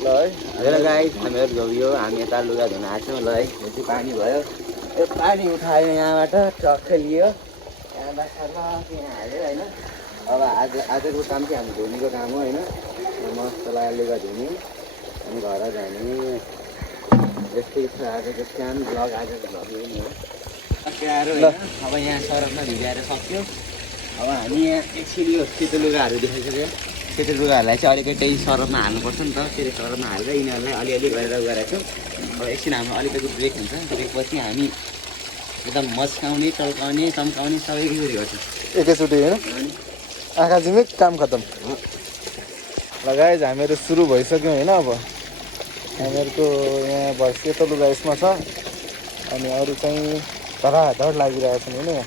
ल है हेर गाइस हामीहरू गयो हामी यता लुगा धुन आएको छौँ ल है यो चाहिँ पानी भयो यो पानी उठायो यहाँबाट टक्कै लियो यहाँबाट यहाँ हाल्यो होइन अब आजको काम चाहिँ हामी धुनेको काम हो होइन मस्त लगाएर लुगा धुने अनि घर जाने यस्तै छ आजको काम भ्लग आजको भ्लग नि हो आएर होइन अब यहाँ सरफमा भिजाएर सक्यो अब हामी यहाँ एकछिन यो सेतो लुगाहरू देखाइसक्यो सेतो लुगाहरूलाई चाहिँ अलिकति सरफमा हाल्नुपर्छ नि त त्यसले सरफमा हालेर यिनीहरूलाई अलिअलि गरेर गरेको छौँ अब एकछिन हाम्रो अलिकति ब्रेक हुन्छ ब्रेकपछि हामी एकदम मस्काउने टल्काउने चम्काउने सबै गरी गर्छौँ एकैचोटि होइन आँखा झिमिक काम खतम लगाएज हामीहरू सुरु भइसक्यौँ होइन अब हामीहरूको यहाँ भयो सेतो लुगा यसमा छ अनि अरू चाहिँ धडाधड लागिरहेको छन् होइन यहाँ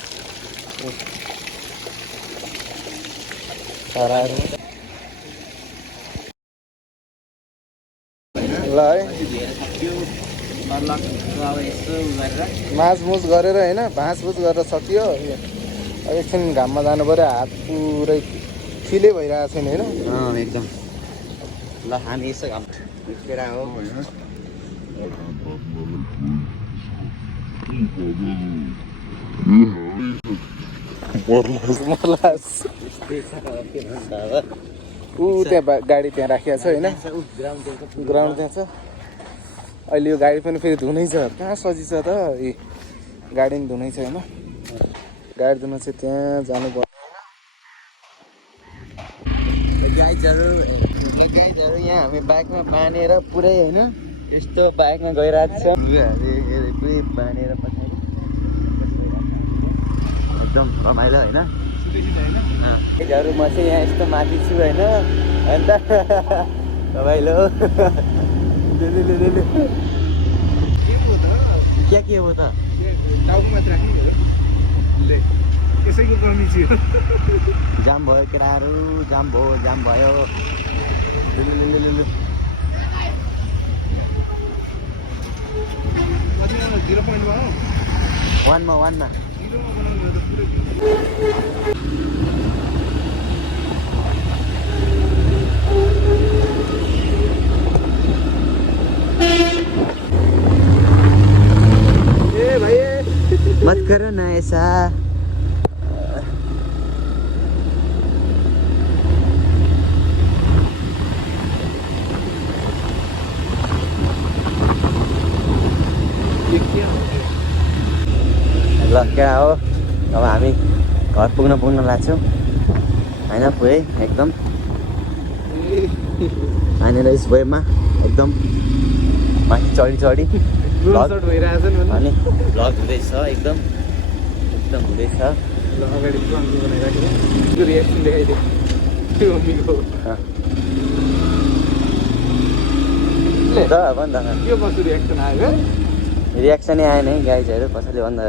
ताराहरू ल है माझमुझ गरेर होइन भाँचभुझ गरेर सकियो एकछिन घाममा जानु पऱ्यो हात पुरै फिलै भइरहेको छैन होइन एकदम ल हामी यसो घाम निस्केर हो होइन ऊ त्यहाँ गाडी त्यहाँ राखिएको छ होइन ग्राउन्ड त्यहाँ छ अहिले यो गाडी पनि फेरि धुनै छ कहाँ सजी छ त गाडी पनि धुनै छ होइन गाडी धुन चाहिँ त्यहाँ जानु पर्यो गाइजहरू यहाँ हामी बाइकमा बाँधेर पुरै होइन यस्तो बाइकमा गइरहेको छ पुरै बाँधेर पछाडि एकदम रमाइलो होइन गाइजहरू म चाहिँ यहाँ यस्तो माथि छु होइन अन्त रमाइलो के हो त यसैको कमी थियो जाम भयो केटाहरू जाम भयो वानमा ए भाइ मत करो ना ऐसा ल क्या हो अब हामी घर पुग्न लाग्छौँ होइन पुगेँ एकदम हानेर यस भएमा एकदम माथि चढी अनि भ्लग हुँदैछ एकदम हुँदैछ अगाडि बनाइराखेर रियाक्सन देखाइदियो मम्मीको त भन् के कस्तो रियाक्सन आयो रियाक्सनै आएन है गाइजहरू कसैले भन्दा